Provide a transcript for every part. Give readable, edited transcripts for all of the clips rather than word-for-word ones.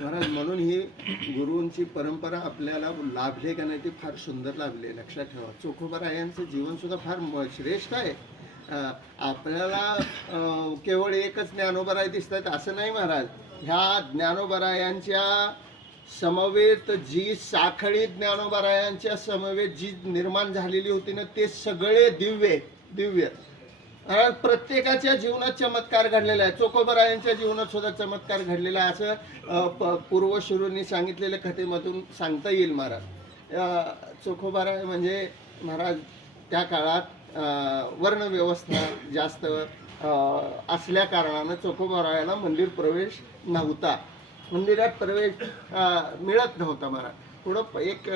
महाराज म्हणून ही गुरूंची परंपरा आपल्याला लाभले का नाही ती फार सुंदर लाभली. लक्षात ठेवा, चोखोबारायांचं जीवन सुद्धा फार श्रेष्ठ आहे. आपल्याला केवळ एकच ज्ञानोबराय दिसतात असं नाही महाराज. ह्या ज्ञानोबरायांच्या समवेत जी साखळी ज्ञानोबरायांच्या समवेत जी निर्माण झालेली होती ना, ते सगळे दिव्य दिव्य. प्रत्येकाच्या जीवनात चमत्कार घडलेला आहे. चोखोबारायांच्या जीवनात सुद्धा चमत्कार घडलेला आहे असं पूर्वशुरूंनी सांगितलेल्या कथेमधून सांगता येईल महाराज. चोखोबाराय म्हणजे महाराज त्या काळात वर्णव्यवस्था जास्त असल्या कारणानं चोखोबारायाला मंदिर प्रवेश नव्हता. मंदिरात प्रवेश मिळत नव्हता महाराज. पुढं एक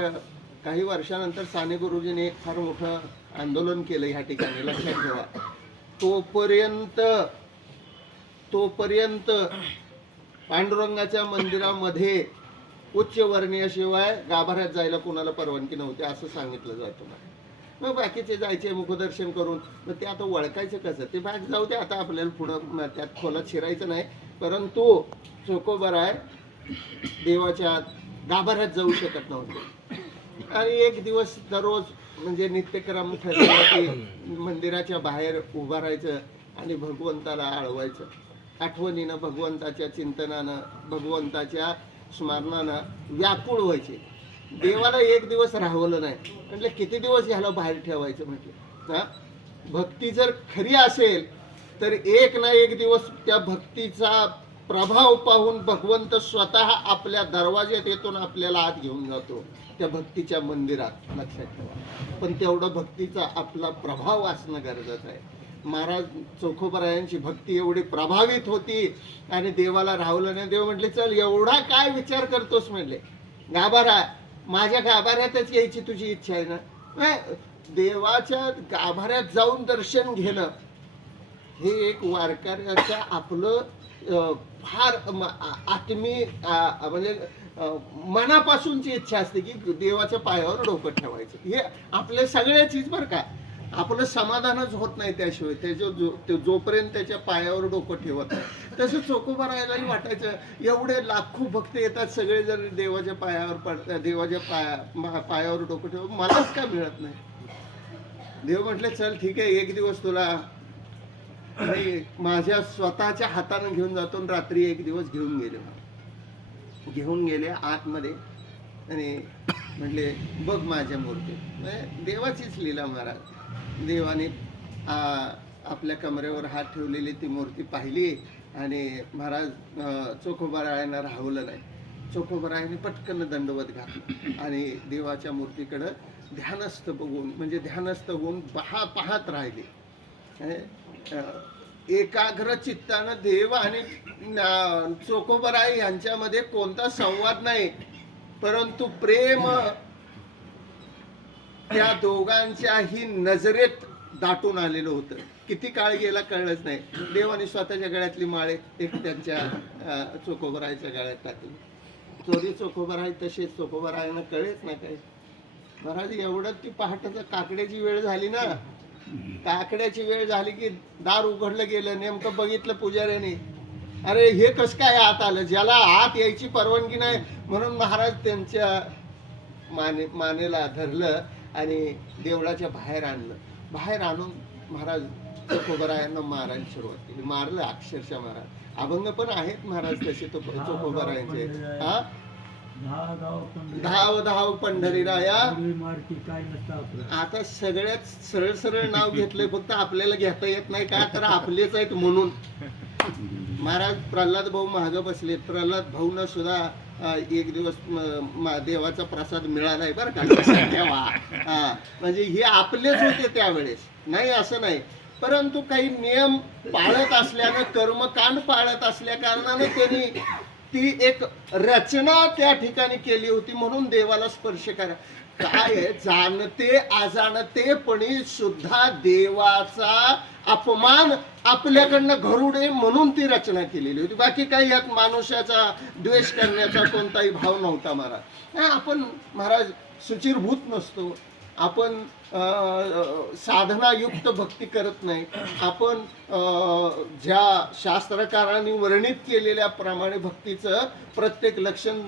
काही वर्षानंतर साने गुरुजींनी एक फार मोठं आंदोलन केलं ह्या ठिकाणी. लक्षात ठेवा, तोपर्यंत पांडुरंगाच्या मंदिरामध्ये उच्च वर्णीयाशिवाय गाभाऱ्यात जायला कोणाला परवानगी नव्हती असं सांगितलं जातं. मग बाकीचे जायचे मुखदर्शन करून. मग ते आता ओळखायचं कसं? ते भाग जाऊ दे, आता आपल्याला पुढं त्यात खोलात शिरायचं नाही. परंतु चोखोबाराय देवाच्या गाभाऱ्यात जाऊ शकत नव्हते. आणि एक दिवस दररोज म्हणजे नित्यक्रम ठरवला की मंदिराच्या बाहेर उभं राहायचं आणि भगवंताला आळवायचं. आठवणीनं, भगवंताच्या चिंतनानं, भगवंताच्या स्मरणानं व्याकुळ व्हायचे. देवाला एक दिवस राहवलं नाही. म्हटलं किती दिवस ह्याला बाहेर ठेवायचं? म्हटलं हा, भक्ती जर खरी असेल तर एक ना एक दिवस त्या भक्तीचा प्रभाव पाहून भगवंत स्वतः आपल्या दरवाज्यात येतो आणि आपल्याला आत घेऊन जातो त्या भक्तीच्या मंदिरात. लक्षात ठेवा, पण तेवढं भक्तीचा आपला प्रभाव असणं गरजेचं आहे. महाराज चोखोबारायांची भक्ती एवढी प्रभावित होती आणि देवाला राहवलं नाही. देव म्हटले चल एवढा काय विचार करतोस? म्हटले गाभारा, माझ्या गाभाऱ्यातच यायची तुझी इच्छा आहे ना? देवाच्या गाभाऱ्यात जाऊन दर्शन घेणं हे एक वारकऱ्याचं आपलं फार आत्मी म्हणजे मनापासूनची इच्छा असते की देवाच्या पायावर डोकं ठेवायचं. हे आपल्या सगळ्याचीच बरं का. आपलं समाधानच होत नाही त्याशिवाय. जोपर्यंत त्याच्या पायावर डोकं ठेवत नाही. तसं चोखोबारायालाही वाटायचं एवढे लाखो भक्त येतात, सगळे जर देवाच्या पायावर पडतात, देवाच्या पायावर डोकं ठेव, मलाच का मिळत नाही? देव म्हटले चल ठीक आहे, एक दिवस तुला माझ्या स्वतःच्या हाताने घेऊन जातो. रात्री एक दिवस घेऊन गेले आतमध्ये आणि म्हटले बघ माझ्या मूर्ती. देवाचीच लीला महाराज. देवाने आपल्या कमरेवर हात ठेवलेली ती मूर्ती पाहिली आणि महाराज चोखोबारायांना राहवलं नाही. चोखोबारायांनी पटकन दंडवत घातला आणि देवाच्या मूर्तीकडं ध्यानस्थ बघून म्हणजे ध्यानस्थ होऊन पाहत राहिले. एकाग्र चित्तानं देव आणि चोखोबाराय यांच्यामध्ये कोणता संवाद नाही, परंतु प्रेम त्या दोघांच्याही नजरेत दाटून आलेलं होतं. किती काळ गेला कळलंच नाही. देवाने स्वतःच्या गळ्यातली माळे एक त्यांच्या चोखोबारायच्या गळ्यात टाकली. चोरी चोखोबाराय तसेच चोखोबारायांना कळेच नाही काही. महाराज एवढं ती पहाटेचं काकड्याची वेळ झाली ना, काकड्याची वेळ झाली की दार उघडलं गेलं. नेमकं बघितलं पुजाऱ्याने, अरे हे कसं काय आत आलं? ज्याला आत यायची परवानगी नाही म्हणून महाराज त्यांच्या मानेला धरलं आणि देवळाच्या बाहेर आणलं. बाहेर आणून महाराज चोखोबारायांना मारायला सुरुवात केली. मारलं अक्षरशः महाराज. अभंग पण आहेत महाराज तसे तो चोखोबारायांचे. हा, धाव धाव पंढरीराया. आता सगळ्यात सरळ सरळ नाव घेतलंय, फक्त आपल्याला घेता येत नाही का तर आपलेच आहेत म्हणून. महाराज प्रल्हाद भाऊ महाग बसले. प्रल्हाद भाऊन सुद्धा एक दिवस देवाचा प्रसाद मिळालाय बरं का. तेव्हा म्हणजे हे आपलेच होते त्यावेळेस, नाही असं नाही. परंतु काही नियम पाळत असल्यानं, कर्मकांड पाळत असल्या कारणाने त्यांनी ती एक रचना त्या ठिकाणी केली होती. म्हणून देवाला स्पर्श करा. काय जाणते अजाणतेपणी सुद्धा देवाचा अपमान आपल्याकडनं घडू नये म्हणून ती रचना केलेली होती. बाकी काही यात मानुष्याचा द्वेष करण्याचा कोणताही भाव नव्हता महाराज. आपण महाराज सुचिरभूत नसतो. आपण साधनायुक्त भक्ती करत नाही. आपण ज्या शास्त्रकारांनी वर्णित केलेल्या प्रमाणे भक्तीचं प्रत्येक लक्षण